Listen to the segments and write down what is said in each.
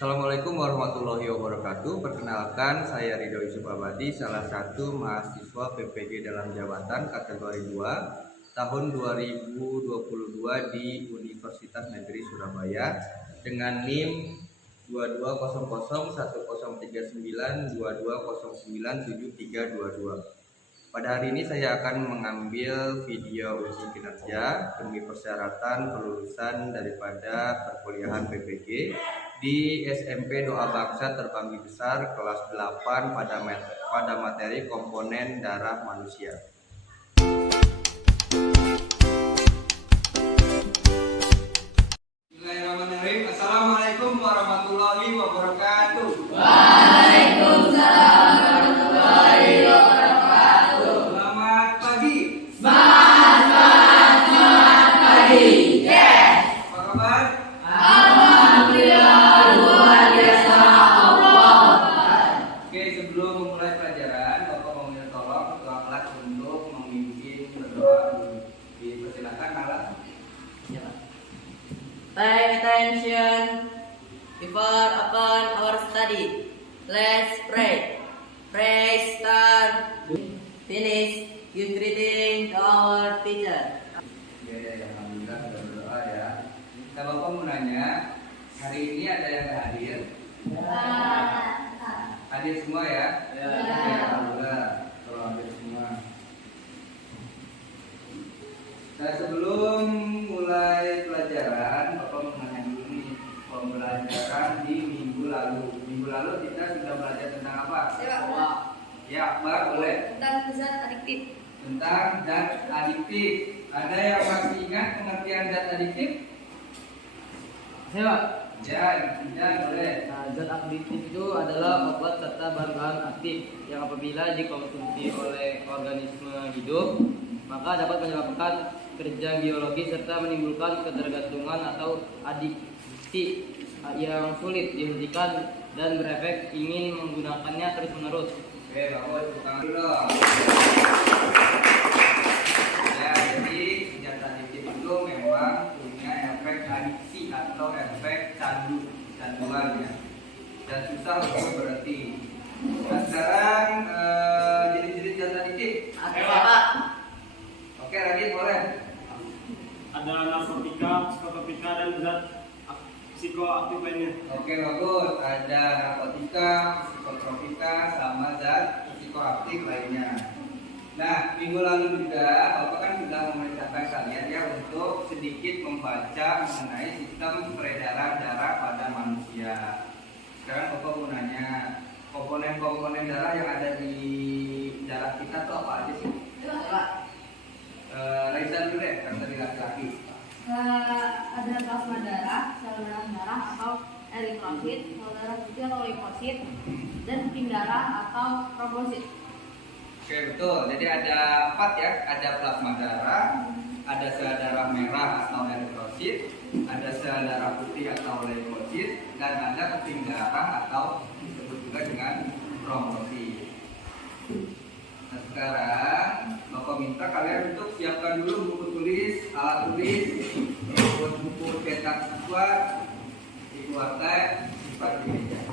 Assalamualaikum warahmatullahi wabarakatuh. Perkenalkan, saya Ridho Yusuf Abadi, salah satu mahasiswa PPG dalam jabatan kategori 2 tahun 2022 di Universitas Negeri Surabaya dengan NIM 2200103922097322. Pada hari ini saya akan mengambil video uji kinerja demi persyaratan kelulusan daripada perkuliahan PPG di SMP Doa Bangsa Terbanggi Besar kelas 8 pada materi komponen darah manusia. Bismillahirrahmanirrahim. Assalamualaikum warahmatullahi wabarakatuh. Waalaikumsalam warahmatullahi wabarakatuh. Selamat pagi. Selamat pagi. Yes. Apa kabar? Alhamdulillah luar biasa Allah. Oke, sebelum memulai pelajaran, Bapak mau minta tolong ketua kelas untuk memimpin berdoa dulu. Dipersilakan malam. Pay attention before upon our study. Let's pray. Pray start. Finish. Give greeting to our teacher. Oke, alhamdulillah sudah berdoa ya. Nah, Bapak mau nanya, hari ini ada yang hadir? Hadir semua ya? Ya. Oke, alhamdulillah kalau hadir semua. Nah, sebelum mulai pelajaran, Bapak mau nanya dulu nih, pembelajaran di minggu lalu. Minggu lalu kita sudah belajar tentang apa? Ya, Akbar, boleh. Tentang zat adiktif. Tentang zat adiktif. Ada yang masih ingat pengertian zat adiktif? Saya Ya, boleh. zat aktif itu adalah obat serta bahan-bahan aktif yang apabila dikonsumsi oleh organisme hidup maka dapat menyebabkan kerja biologi serta menimbulkan ketergantungan atau adiksi yang sulit dihentikan dan berefek ingin menggunakannya terus-menerus. Oke, Bapak tepuk tangan dulu dong. Ya, jadi zat adiktif itu memang punya efek adiksi atau efek canduan ya. Dan susah untuk berhenti. Nah, sekarang jenis-jenis zat adiktif. Pak. Oke, lagi boleh. Ada narkotika, psikotropika, dan zat psikoaktif lainnya. Oke, bagus. Ada narkotika, psikotropika, sama zat psikoaktif lainnya. Nah, minggu lalu juga Bapak kan sudah memerintahkan kalian ya untuk sedikit membaca mengenai sistem peredaran darah pada manusia. Sekarang Bapak mau nanya, komponen-komponen darah yang ada di darah kita tuh apa aja sih? Raisa dulu deh, kan tadi laki-laki. Ada plasma darah, sel darah atau eritrosit, sel darah putih atau leukosit, dan tim darah atau trombosit. Oke, betul. Jadi ada 4 ya, ada plasma darah, ada sel darah merah atau eritrosit, ada sel darah putih atau leukosit, dan ada tim darah atau disebut juga dengan trombosit. Nah, sekarang Bapak minta kalian untuk siapkan dulu buku tulis, alat tulis, buku cetak siswa, buku akta, sifat gereja.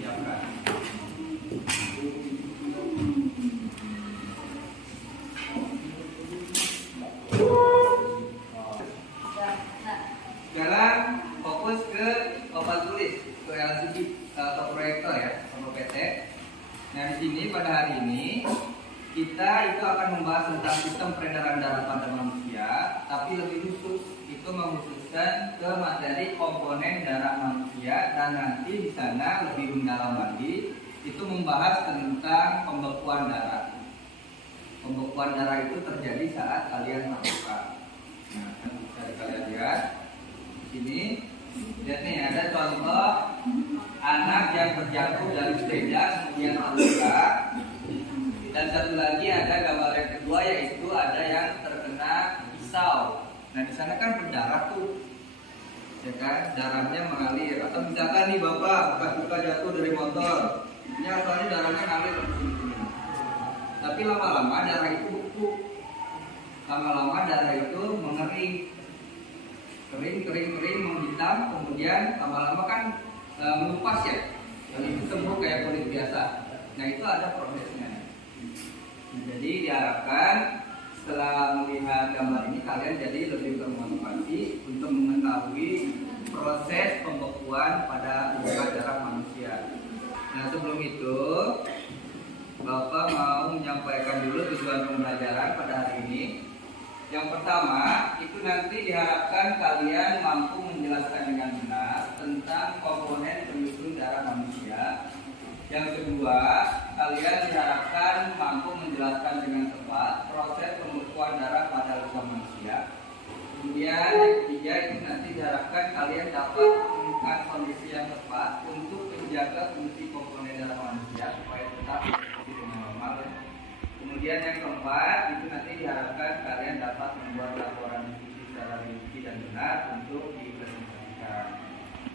Siapkan. Sekarang fokus ke papan tulis, ke LCD, ke proyektor ya, atau PT. Nah, di sini pada hari ini kita itu akan membahas tentang sistem peredaran darah pada manusia, tapi lebih khusus itu mengkhususkan ke materi komponen darah manusia, dan nanti di sana lebih mendalam lagi itu membahas tentang pembekuan darah. Pembekuan darah itu terjadi saat kalian terluka. Nah, bisa kalian lihat di sini. Lihat nih, ada contoh anak yang terjatuh dari sepeda kemudian terluka. Dan satu lagi ada gambar yang kedua, yaitu ada yang terkena pisau. Nah, di sana kan berdarah tuh, ya kan, darahnya mengalir. Atau misalkan nih bapak luka jatuh dari motor, ini asalnya darahnya ngalir ke sini. Tapi lama-lama darah itu beku, lama-lama darah itu mengering. kering menghitam, kemudian lama-lama kan mengelupas ya, dan itu sembuh kayak kulit biasa. Nah itu ada prosesnya. Nah, jadi diharapkan setelah melihat gambar ini kalian jadi lebih termotivasi untuk mengetahui proses pembekuan pada luka darah manusia. Nah sebelum itu Bapak mau menyampaikan dulu tujuan pembelajaran pada hari ini. Yang pertama, itu nanti diharapkan kalian mampu menjelaskan dengan benar tentang komponen penyusun darah manusia. Yang kedua, kalian diharapkan mampu menjelaskan dengan tepat proses pembekuan darah pada luka manusia. Kemudian yang ketiga, itu nanti diharapkan kalian dapat menemukan kondisi yang tepat untuk menjaga fungsi komponen darah manusia supaya tetap dengan normal. Kemudian yang keempat, itu nanti diharapkan kalian dapat membuat laporan diskusi secara rinci dan benar untuk dipresentasikan.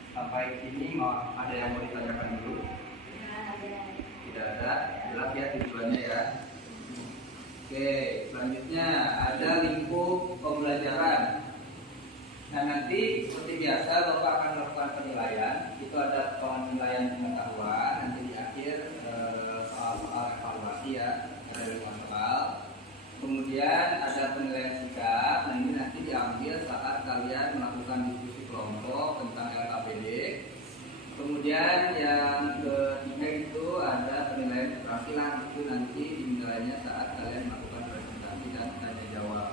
Sampai sini ada yang mau ditanyakan dulu? Tidak ada, jelas ya tujuannya ya. Oke, selanjutnya ada lingkup pembelajaran. Nah nanti seperti biasa Bapak akan melakukan penilaian. Itu ada penilaian pengetahuan. Nanti di akhir soal-soal evaluasi ya. Dari soal. Kemudian ada penilaian sikap. Nah ini nanti diambil saat kalian melakukan diskusi kelompok tentang LKPD. Kemudian yang ketiga itu ada penilaian keterampilan. Itu nanti dinilainya saat kalian melakukan presentasi dan tanya jawab.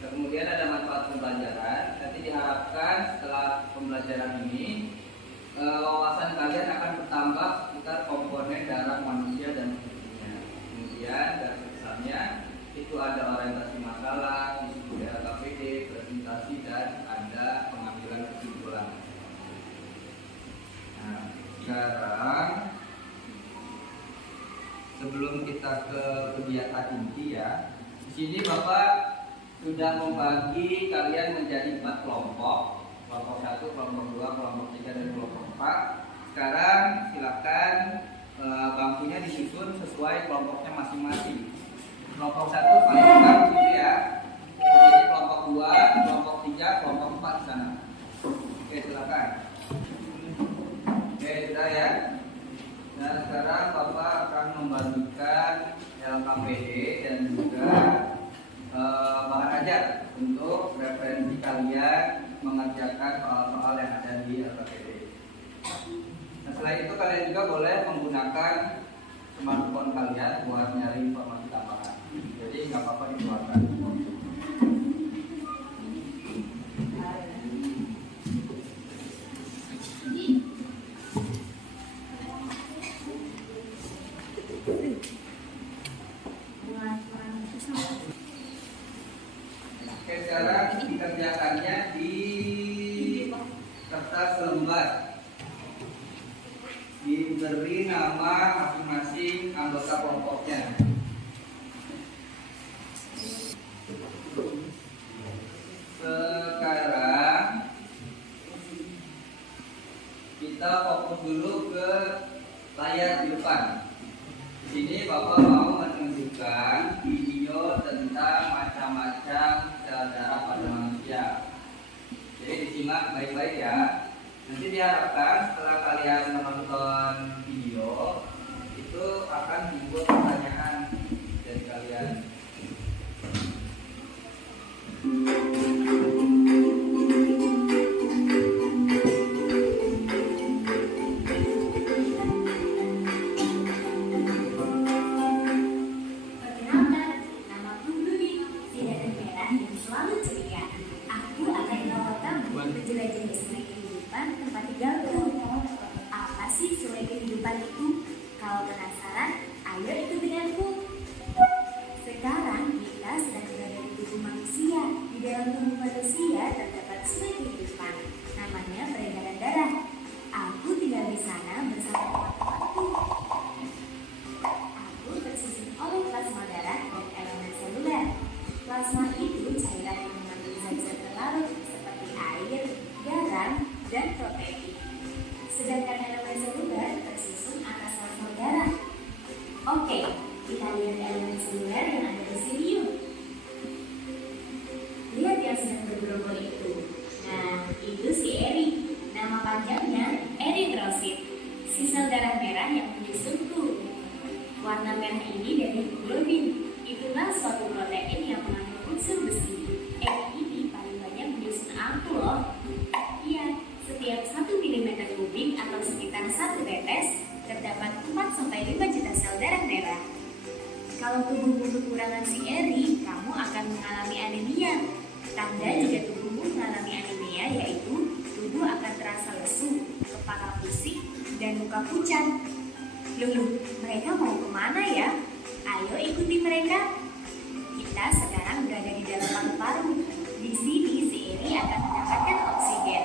Dan kemudian ada manfaat pembelajaran. Nanti diharapkan setelah pembelajaran ini wawasan kalian akan bertambah sekitar komponen darah manusia dan kemudian dari pesannya itu ada orientasi masalah, diskusi LKPD, presentasi dan ada pengambilan kesimpulan. Nah, sekarang sebelum kita ke kegiatan inti ya, di sini Bapak sudah membagi kalian menjadi 4 kelompok. Kelompok 1, kelompok 2, kelompok 3 dan kelompok 4. Sekarang silakan bangkunya disusun sesuai kelompoknya masing-masing. Kelompok 1 paling depan di situ ya. Jadi kelompok 2, kelompok 3, kelompok 4 di sana. Oke, silakan. Oke, sudah ya. Nah, sekarang Bapak akan membagikan LKPD dan juga bahan ajar untuk referensi kalian mengerjakan soal-soal yang ada di LKPD. Nah, selain itu kalian juga boleh menggunakan smartphone kalian buat nyari informasi tambahan. Jadi nggak apa-apa dikeluarkan. Oke, sekarang dikerjakannya di kertas lembar. Diberi nama masing-masing anggota kelompoknya. Sekarang kita fokus dulu ke layar di depan. Di sini Bapak mau menunjukkan video tentang macam-macam sel darah pada manusia. Jadi disimak baik-baik ya. Nanti diharapkan setelah kalian menonton video itu akan timbul pertanyaan dari kalian. Perkenalkan, namaku Bruni, tidak merah dan selalu ceria. Aku akan membawa kamu menjelajah sungai kehidupan tempat tinggalku. Apa sih sungai kehidupan itu? Kalau penasaran, ayo ikut denganku. Sekarang kita sedang berada di tubuh manusia. Di dalam tubuh manusia terdapat sungai kehidupan. Namanya peredaran darah. Aku tinggal di sana bersama teman-temanku. Aku tersusun oleh plasma darah dan elemen seluler. Plasma itu cairan yang mengandung zat-zat terlarut seperti air, garam, dan protein. Sedangkan elemen seluler tersusun atas plasma darah. Oke, kita lihat elemen seluler yang ada di sini yuk. Lihat yang sedang bergerombol itu. panjangnya eritrosit, si sel darah merah yang menyusun tubuh. Warna merah ini dari hemoglobin. Itulah suatu protein yang mengandung unsur besi. Ini paling banyak menyusun angku loh. Iya, setiap 1 mm kubik atau sekitar 1 tetes terdapat 4-5 juta sel darah merah. Kalau tubuhmu kekurangan si eri, kamu akan mengalami anemia. Tanda jika tubuhmu mengalami anemia yaitu tubuh akan terasa lesu, kepala pusing, dan muka pucat. Loh, mereka mau kemana ya? Ayo ikuti mereka. Kita sekarang berada di dalam paru-paru. Di sini si eri akan mendapatkan oksigen.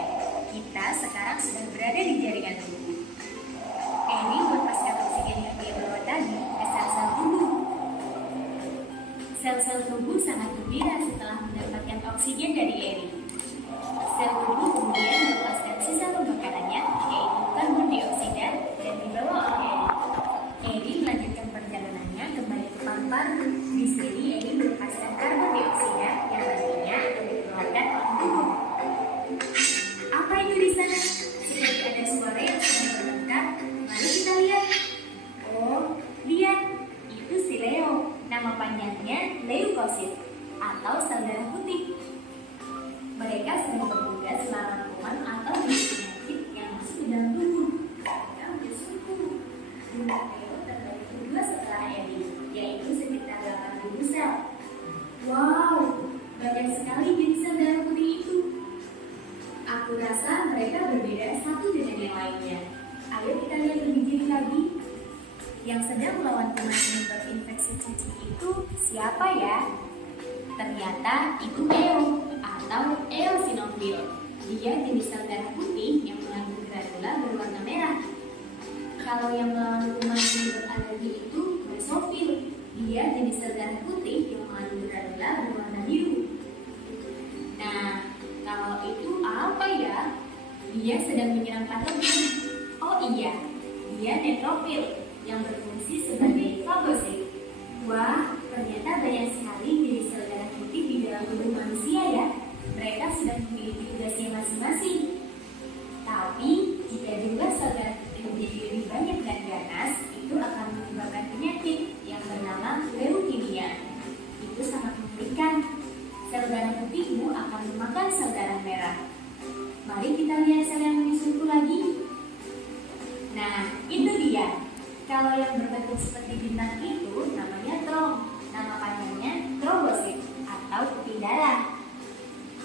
Kita sekarang sedang berada di jaringan tubuh. Eri melepaskan oksigen yang dia bawa tadi ke sel-sel tubuh. Sel-sel tubuh sangat gembira setelah mendapatkan oksigen dari eri. Sel tubuh kemudian melepaskan sisa makanannya, yaitu karbon dioksida, dan dibawa oleh eri. Eri melanjutkan perjalanannya kembali ke paru-paru. Di sini eri melepaskan karbon dioksida yang nantinya akan dikeluarkan oleh tubuh. Apa itu di sana? Seperti ada suara yang sedang bertengkar. Mari kita lihat. Oh, lihat. Itu si Leo. Nama panjangnya leukosit atau sel darah putih. Mereka sedang bertugas melawan kuman atau penyakit yang masuk ke dalam tubuh. Mereka menyusun tubuh. Jumlah Leo terbagi kedua setelah eri, yaitu sekitar 8.000 sel. Wow, banyak sekali jenis sel darah putih itu. Aku rasa mereka berbeda satu dengan yang lainnya. Ayo kita lihat lebih jeli lagi. Yang sedang melawan kuman penyebab infeksi cacing itu siapa ya? Ternyata itu EO atau eosinofil. Dia jenis sel darah putih yang mengandung granula berwarna merah. Kalau yang melawan kuman penyebab alergi itu basofil. Dia jenis sel darah putih yang mengandung granula berwarna biru. Nah, kalau itu apa ya? Dia sedang menyerang patogen. Oh iya, dia neutrofil yang berfungsi sebagai fagosit. Wah, ternyata banyak sekali jenis sel darah putih di dalam tubuh manusia ya. Mereka sudah memiliki tugasnya masing-masing. Tapi, jika jumlah sel darah putih menjadi lebih banyak dan ganas, itu akan menyebabkan penyakit yang bernama leukemia. Itu sangat mengerikan. Sel darah putihmu akan memakan sel darah merah. Mari kita lihat sel yang menyusunku lagi. Nah, itu dia. Kalau yang berbentuk seperti bintang itu namanya trom. Nama panjangnya trombosit atau putih darah.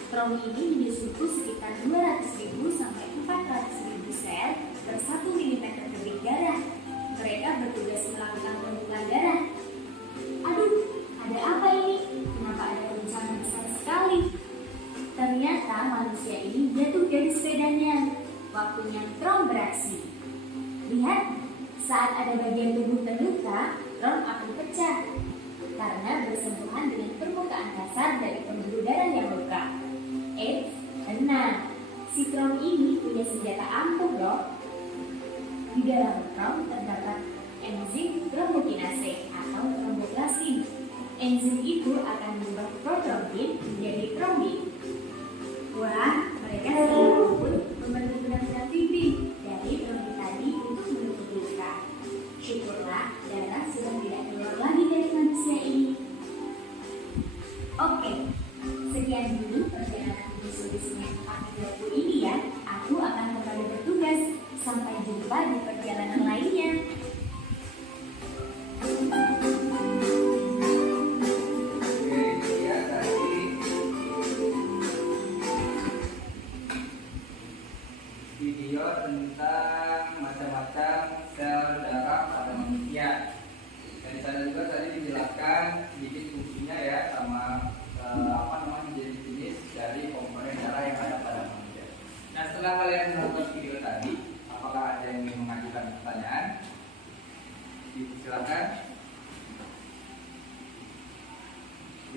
Trom ini menyusunku sekitar 200.000 sampai 400.000 sel per 1 mm kubik darah. Mereka bertugas melakukan pembukaan darah. Aduh, ada apa ini? Kenapa ada guncangan besar sekali? Ternyata manusia ini jatuh dari sepedanya. Waktunya trom beraksi. Lihat, saat ada bagian tubuh terluka, trom akan pecah karena bersentuhan dengan permukaan dasar dari pembuluh darah yang luka. Tenang, si trom ini punya senjata ampuh loh. Di dalam trom terdapat enzim trombokinase atau tromboplastin. Enzim itu akan mengubah protrombin menjadi trombin. Wah, mereka selalu kumpul membentuk benang-benang pipi dari trombin tadi untuk menutup luka. Syukurlah darah sudah tidak keluar lagi dari manusia ini. Oke, sekian dulu perjalanan menyusuri sungai Pakidapu ini ya. Aku akan kembali bertugas. Sampai jumpa di perjalanan lainnya. Oke, itu ya tadi video tentang macam-macam sel darah pada manusia. Dan di sana juga tadi dijelaskan sedikit fungsinya ya, sama jenis-jenis dari komponen darah yang ada pada manusia. Nah, setelah kalian menonton video tadi, apakah ada yang ingin mengajukan pertanyaan? Silakan.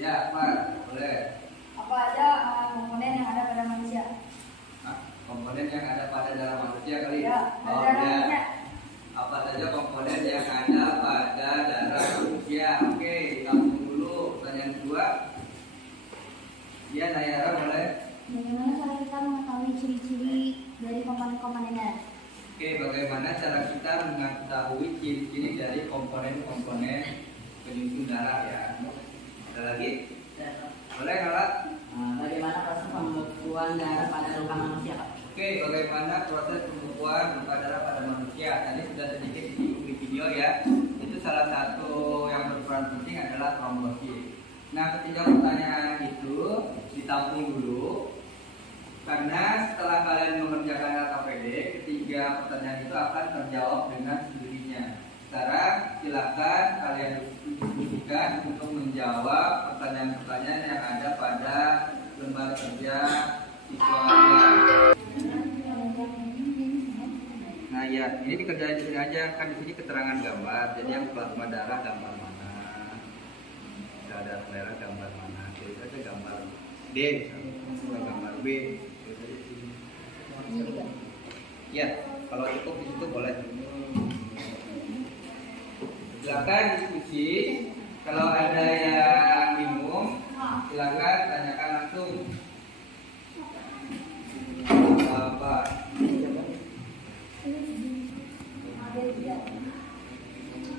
Ya, Pak, boleh. Apa aja komponen yang ada pada manusia? Komponen yang ada pada darah manusia kali. Ya, Oh, darah ya. manusia. Apa saja komponen yang ada pada darah manusia? Oke, langsung dulu. Pertanyaan kedua. Ya, Nayara boleh. Bagaimana cara kita mengetahui ciri-ciri dari komponen komponen darat. Oke, bagaimana cara kita mengetahui ciri-ciri dari komponen-komponen penyusun darah ya? Ada lagi? Boleh nggak? Bagaimana proses pembekuan darah pada luka manusia, Pak? Oke, bagaimana proses pembekuan luka darah pada manusia? Tadi sudah sedikit disinggung di video ya. Itu salah satu yang berperan penting adalah trombosit. Nah, ketiga pertanyaan itu ditampung dulu. Karena setelah kalian mengerjakan LKPD, ketiga pertanyaan itu akan terjawab dengan sendirinya. Sekarang silakan kalian diskusikan untuk menjawab pertanyaan-pertanyaan yang ada pada lembar kerja siswa kalian. Nah ya, ini dikerjain di sini aja, kan di sini keterangan gambar. Jadi yang plasma darah gambar mana, darah merah gambar mana, jadi saja gambar D, misalnya gambar B. Ya, kalau cukup di situ boleh. Silakan diskusi. Kalau ada yang bingung, silakan tanyakan langsung. Apa?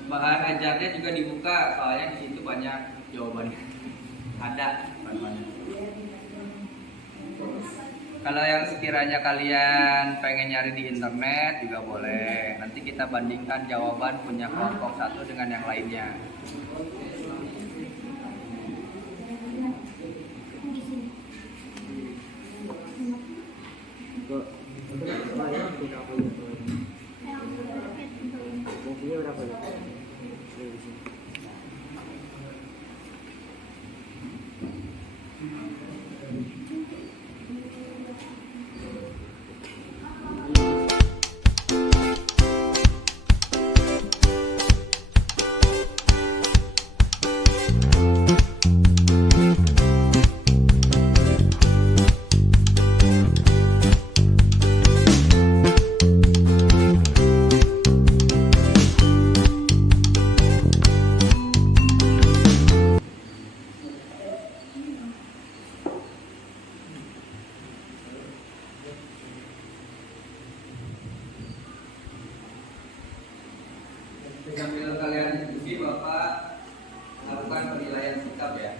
Bahan ajarnya juga dibuka, soalnya di situ banyak jawabannya. Ada bahan-bahannya. Kalau yang sekiranya kalian pengen nyari di internet juga boleh. Nanti kita bandingkan jawaban punya kelompok satu dengan yang lainnya. Sambil kalian diskusi, Bapak lakukan penilaian sikap ya.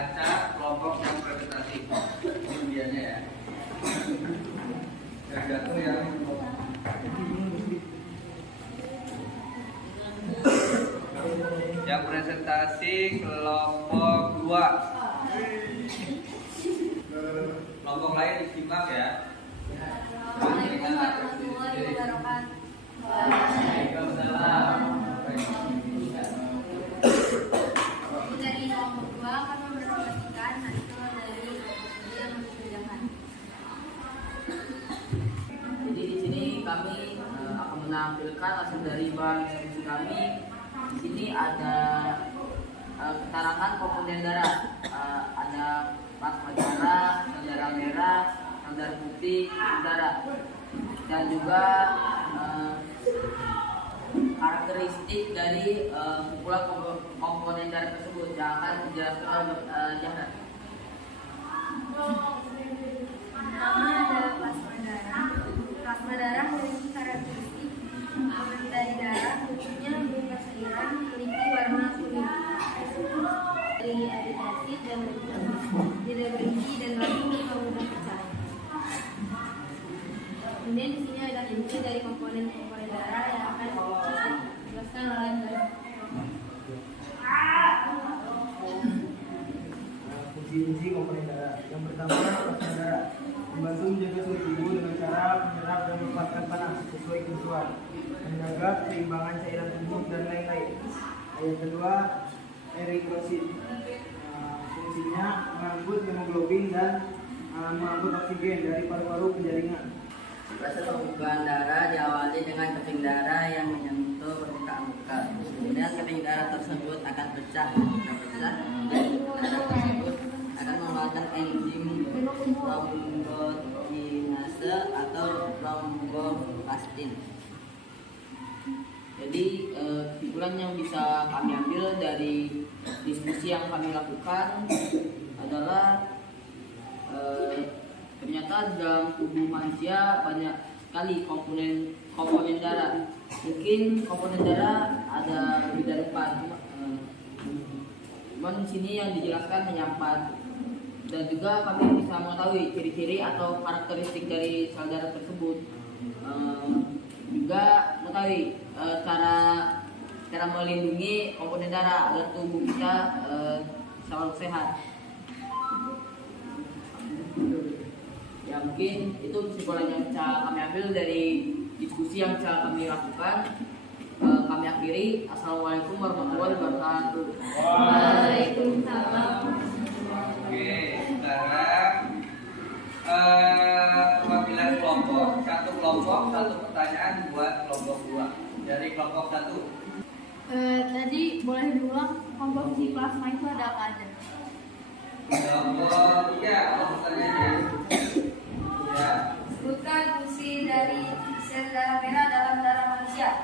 acak kelompok yang presentasi. Ini dianya ya. Yang jatuh yang presentasi kelompok 2. Kelompok lain disimak ya. Assalamualaikum warahmatullahi wabarakatuh. Dari kelompok 2 kami mempresentasikan hasil dari studi yang kami kerjakan. Jadi di sini kami akan menampilkan hasil dari bahan diskusi kami. Di sini ada keterangan komponen darah, ada plasma darah, darah merah, darah putih, darah, dan juga karakteristik dari kumpulan komponen darah tersebut yang akan dijelaskan oleh Jahra. Pertama adalah plasma darah. Plasma darah memiliki karakteristik komponen dari darah, khususnya berupa cairan memiliki warna kuning. Dari air asid dan tidak berisi dan lalu mudah pecah. Kemudian di sini ada inti dari komponen-komponen darah yang akan dijelaskan oleh Fungsi komponen darah. Yang pertama, plasma darah membantu menjaga suhu tubuh dengan cara menyerap dan melepaskan panas sesuai kebutuhan, menjaga keseimbangan cairan tubuh dan lain-lain. Yang kedua, eritrosit. Fungsinya mengangkut hemoglobin dan mengangkut oksigen dari paru-paru ke jaringan. Proses pembukaan darah diawali dengan keping darah yang menyentuh permukaan muka. Kemudian keping darah tersebut akan pecah. Darah tersebut akan mengeluarkan enzim trombokinase atau tromboplastin. Jadi kesimpulan yang bisa kami ambil dari diskusi yang kami lakukan adalah ternyata dalam tubuh manusia banyak sekali komponen darah. Mungkin komponen darah ada lebih dari 4. Cuman di sini yang dijelaskan hanya 4. Dan juga kami bisa mengetahui ciri-ciri atau karakteristik dari sel darah tersebut. Juga mengetahui cara melindungi komponen darah agar tubuh kita selalu sehat. Ya mungkin itu kesimpulan yang bisa kami ambil dari diskusi yang bisa kami lakukan. Kami akhiri. Assalamualaikum warahmatullahi wabarakatuh. Waalaikumsalam. Oke, sekarang pemilihan kelompok. Satu kelompok, satu pertanyaan buat kelompok 2. Dari kelompok 1. Tadi boleh diulang komposisi plasma itu ada apa aja? Kelompok, iya, pertanyaannya. Ya, Sebutkan fungsi dari sel darah merah dalam darah manusia.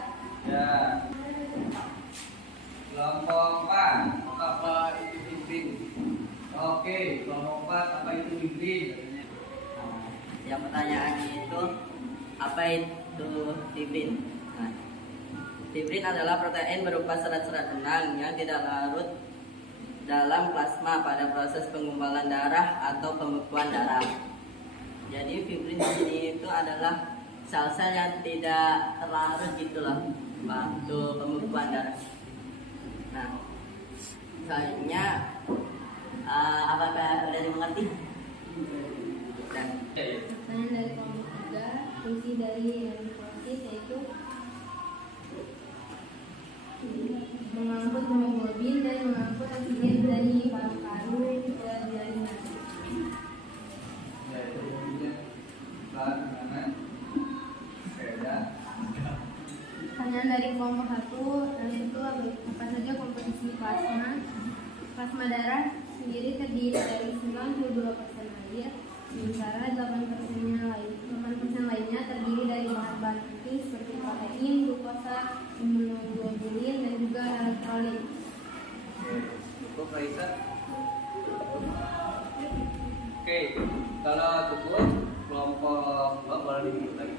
ya. Kelompok 4, apa itu fibrin? Oke, kelompok 4, apa itu fibrin? Yang pertanyaannya itu apa itu fibrin? Nah, fibrin adalah protein berupa serat-serat benang yang tidak larut dalam plasma pada proses pengumpulan darah atau pembekuan darah. Jadi fibrin di sini itu adalah sel-sel yang tidak terlarut gitulah waktu pembekuan darah. Nah, selanjutnya apakah sudah dimengerti? Dan Pertanyaan dari kelompok 3, fungsi dari eritrosit yaitu mengangkut hemoglobin dan mengangkut oksigen dari paru-paru ke jaringan. Ya, itu fibrinnya. Gimana? Beda. Pertanyaan dari kelompok 1 yaitu apa saja komposisi plasma? Plasma darah sendiri terdiri dari 92% air, sementara 8% lainnya terdiri dari bahan-bahan penting seperti protein, glukosa, imunoglobulin, dan juga elektrolit. Cukup, Raisa? Oke, kalau cukup, kelompok 2 boleh diminta lagi.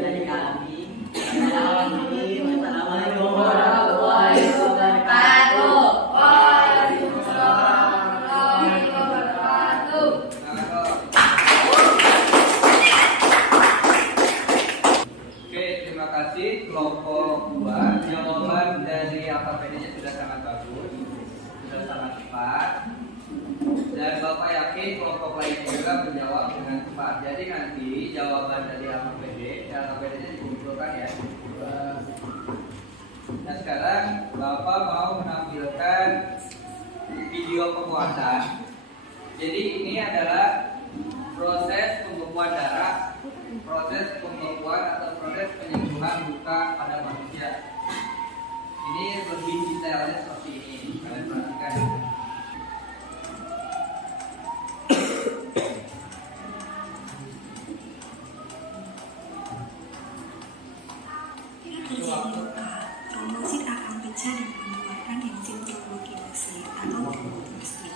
dari kami. Assalamualaikum warahmatullahi wabarakatuh. Waalaikumsalam warahmatullahi wabarakatuh. Oke, terima kasih kelompok 2. Jawaban dari AKPD-nya sudah sangat bagus, sudah sangat tepat. Dan yakin kelompok lain juga menjawab dengan cepat. Jadi nanti jawaban dari LKPD nya dikumpulkan ya. Nah sekarang Bapak mau menampilkan video pembuatan. Jadi ini adalah proses pembekuan darah, proses pembekuan atau proses penyembuhan luka pada manusia. Ini lebih detailnya seperti ini. Kalian perhatikan. Trombosit akan pecah dan mengeluarkan enzim trombokinase atau tromboplastin.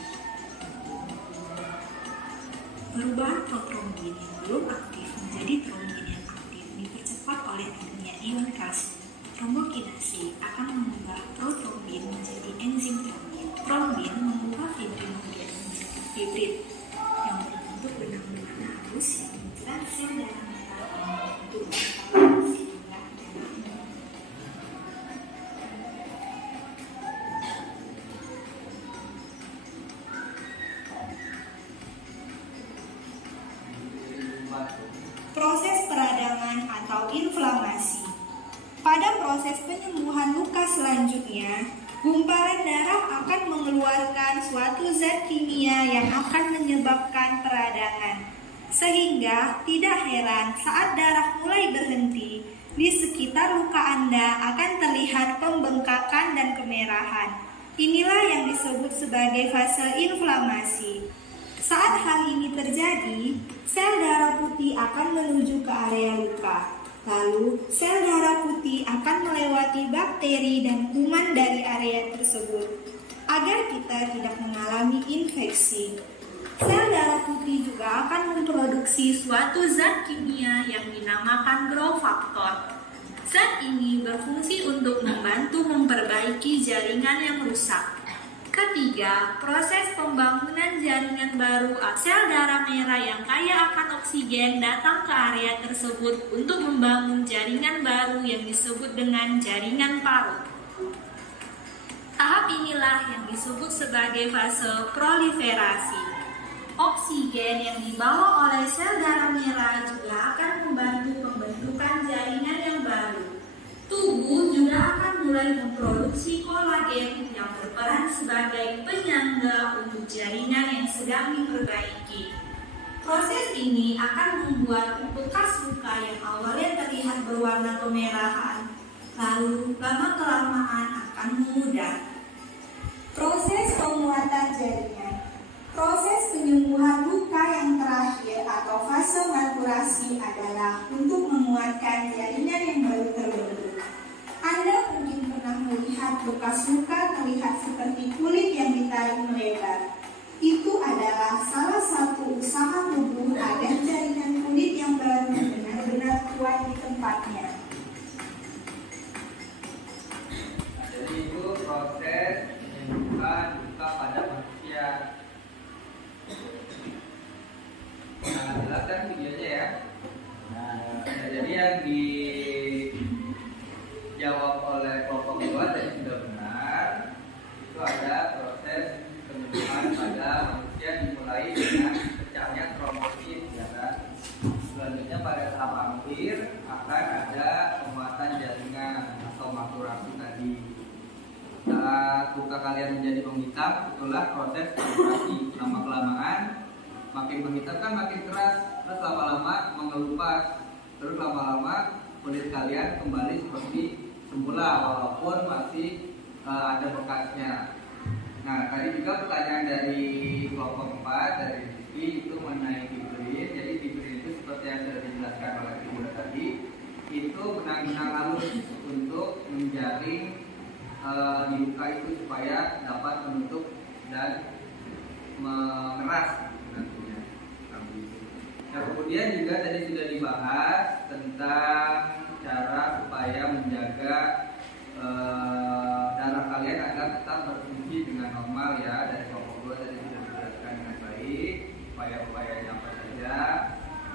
Perubahan protrombin yang belum aktif menjadi trombin yang aktif dipercepat oleh adanya ion kalsium. Trombokinase akan mengubah protrombin menjadi enzim trombin. Trombin mengubah fibrin menjadi fibrin yang berbentuk benang-benang halus yang menjerat sel darah merah untuk sehingga darah proses peradangan atau inflamasi. Pada proses penyembuhan luka selanjutnya, gumpalan darah akan mengeluarkan suatu zat kimia yang akan menyebabkan peradangan. Sehingga tidak heran saat darah mulai berhenti, di sekitar luka Anda akan terlihat pembengkakan dan kemerahan. Inilah yang disebut sebagai fase inflamasi. Saat hal ini terjadi, sel darah putih akan menuju ke area luka. Lalu, sel darah putih akan melewati bakteri dan kuman dari area tersebut agar kita tidak mengalami infeksi. Sel darah putih juga akan memproduksi suatu zat kimia yang dinamakan growth factor. Zat ini berfungsi untuk membantu memperbaiki jaringan yang rusak. Ketiga, proses pembangunan jaringan baru. Sel darah merah yang kaya akan oksigen datang ke area tersebut untuk membangun jaringan baru yang disebut dengan jaringan parut. Tahap inilah yang disebut sebagai fase proliferasi. Oksigen yang dibawa oleh sel darah merah juga akan membantu pembentukan jaringan yang baru. Tubuh juga akan mulai memproduksi kolagen yang berperan sebagai penyangga untuk jaringan yang sedang diperbaiki. Proses ini akan membuat bekas luka yang awalnya terlihat berwarna kemerahan, lalu lama-kelamaan akan memudar. Proses penguatan jaringan. Proses penyembuhan luka yang terakhir atau fase maturasi adalah untuk menguatkan jaringan yang baru terbentuk. Anda mungkin pernah melihat bekas luka terlihat seperti kulit yang ditarik melebar. Itu adalah salah satu usaha tubuh agar jaringan kulit yang baru benar-benar kuat di tempatnya. Jadi itu proses penyembuhan luka pada manusia. Nah, jelas kan videonya ya. Nah, jadi yang dijawab oleh kelompok 2 tadi sudah benar. Itu ada proses penyembuhan pada manusia dimulai dengan pecahnya trombosit, ya kan. Selanjutnya pada tahap akhir akan ada penguatan jaringan atau maturasi tadi. Saat luka kalian menjadi menghitam, itulah proses maturasi. Lama kelamaan makin menghitam kan makin keras, terus lama-lama mengelupas, terus lama-lama kulit kalian kembali seperti semula walaupun masih ada bekasnya. Nah, tadi juga pertanyaan dari kelompok 4 dari Rizky itu mengenai fibrin. Jadi fibrin itu seperti yang sudah dijelaskan oleh Ibu tadi, itu benang-benang halus untuk menjaring di luka itu supaya dapat menutup dan mengeras nantinya. Nah, kemudian juga tadi sudah dibahas tentang cara supaya menjaga darah kalian agar tetap berfungsi dengan normal ya. Dari kelompok 2 tadi sudah dijelaskan dengan baik upaya-upayanya apa saja.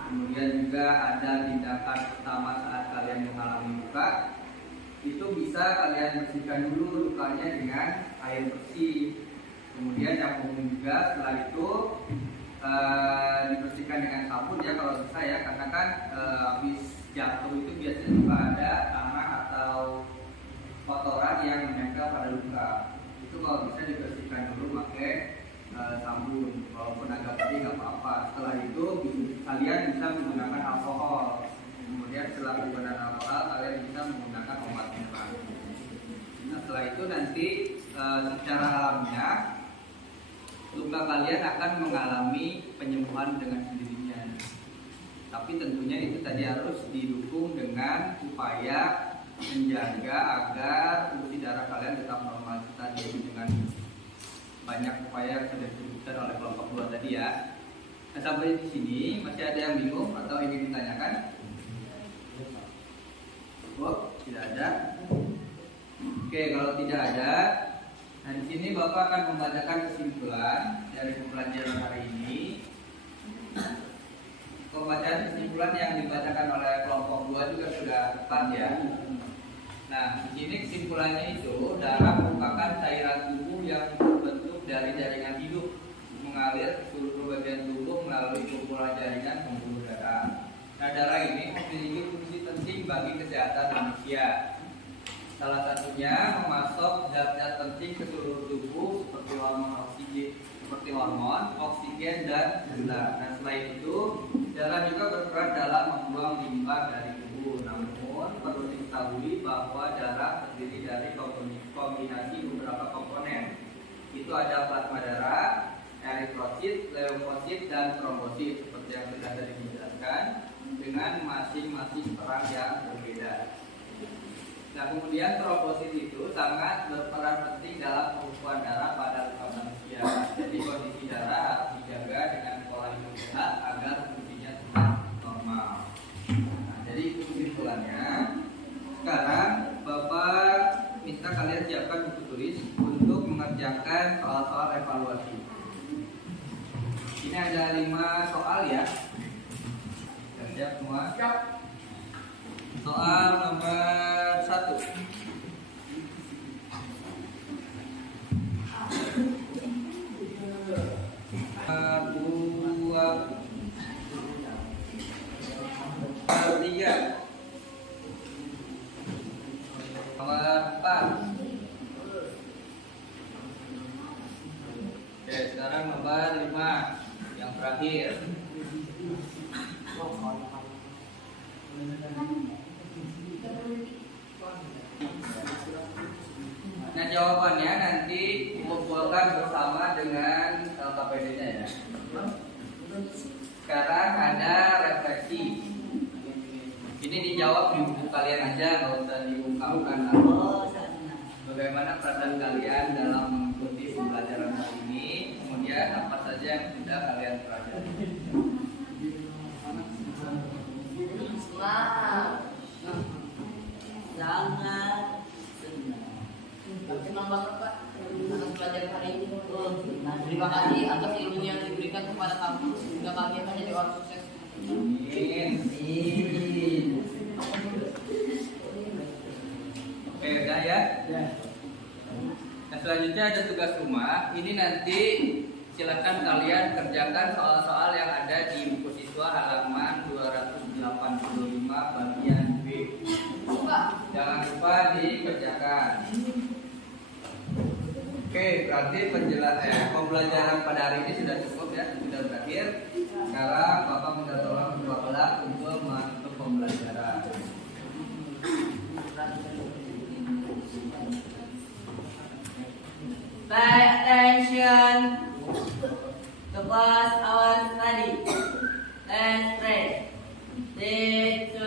Kemudian juga ada tindakan pertama saat kalian mengalami luka, itu bisa kalian bersihkan dulu lukanya dengan air bersih. Kemudian yang umum juga setelah itu dibersihkan dengan sabun ya kalau bisa ya, karena kan habis jatuh itu biasanya juga ada tanah atau kotoran yang menempel pada luka. Itu kalau bisa dibersihkan dulu pakai sabun, walaupun agak pedih nggak apa-apa. Setelah itu kalian bisa menggunakan alkohol. Kemudian setelah menggunakan alkohol, kalian bisa menggunakan obat merah. Nah, setelah itu nanti secara alamiah luka kalian akan mengalami penyembuhan dengan sendirinya. Tapi tentunya itu tadi harus didukung dengan upaya menjaga agar fungsi darah kalian tetap normal tadi, dengan banyak upaya yang sudah disebutkan oleh kelompok 2 tadi ya. Nah, sampai di sini masih ada yang bingung atau ingin ditanyakan? Oh, tidak ada. Oke, kalau tidak ada, nah di sini Bapak akan membacakan kesimpulan dari pembelajaran hari ini. Pembacaan kesimpulan yang dibacakan oleh kelompok 2 juga sudah tepat ya. Nah, di sini kesimpulannya itu darah merupakan cairan tubuh yang terbentuk dari jaringan hidup mengalir ke seluruh bagian tubuh melalui kumpulan jaringan pembuluh darah. Nah, darah ini memiliki fungsi penting bagi kesehatan manusia. Salah satunya memasok zat-zat penting ke seluruh tubuh seperti hormon, oksigen, dan gula. Nah, selain itu, darah juga berperan dalam membuang limbah dari tubuh. Namun, perlu diketahui bahwa darah terdiri dari kombinasi beberapa komponen. Itu ada plasma darah, eritrosit, leukosit, dan trombosit seperti yang sudah tadi dijelaskan, dengan masing-masing peran yang berbeda. Nah, kemudian trombosit itu sangat berperan penting dalam pengumpulan darah pada luka manusia. Jadi kondisi darah harus dijaga dengan pola hidup sehat agar fungsinya tetap normal. Nah, jadi itu kesimpulannya. Sekarang Bapak minta kalian siapkan buku tulis untuk mengerjakan soal-soal evaluasi. Ini ada 5 soal ya. Siap semua? Soal nomor 1. Oke, sekarang nomor 5 yang terakhir. Nah, jawabannya nanti dikumpulkan bersama dengan KPD-nya ya. Sekarang ada refleksi. Ini dijawab di buku kalian aja, nggak usah diungkapkan. Bagaimana perasaan kalian dalam mengikuti pembelajaran hari ini? Kemudian apa saja yang sudah kalian pelajari? Sangat senang banget Pak atas pelajaran hari ini. Terima kasih atas ilmu yang diberikan kepada kami sehingga kami akan jadi orang sukses. Amin. Oke, udah ya. Nah, selanjutnya ada tugas rumah. Ini nanti silakan kalian kerjakan soal-soal yang ada di buku siswa halaman 285 bagian B. Jangan lupa dikerjakan. Oke, berarti pembelajaran pada hari ini sudah cukup ya, sudah berakhir. Sekarang Bapak minta tolong kedua kelas untuk menutup pembelajaran. Pay attention to class our study. Let's pray. 3, 2,